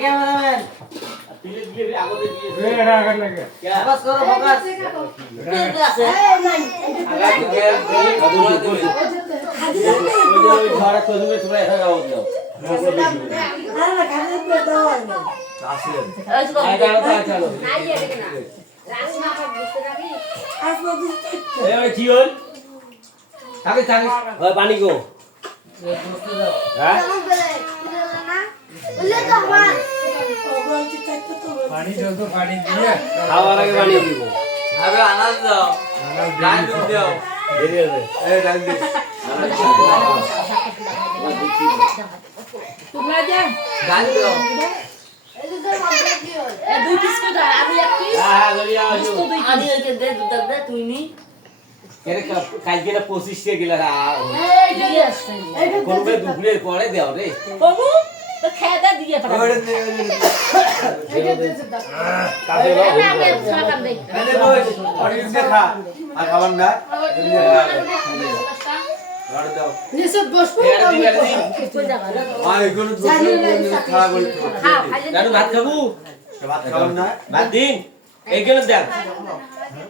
Cameraman. Focus. করো focus কে পানি গো। হ্যাঁ? পানি যত পানি দিয়ে। খাওয়ার আগে পানি দিব। আরে আনাজ দাও। ডাল দাও। দেরি হবে। এই ডাল দিস তোমরা দে ডাল দাও। দুই পিস করে আমি এক পিস। হ্যাঁ গড়িয়া দুই দে দে তুই নি। এর কালকে না পঁচিশ কে গেলে করবে দুপুরের পরে দেও রে বাবু এগুলো ভাত খাব ভাত না ভাত দিন এইগুলো দেন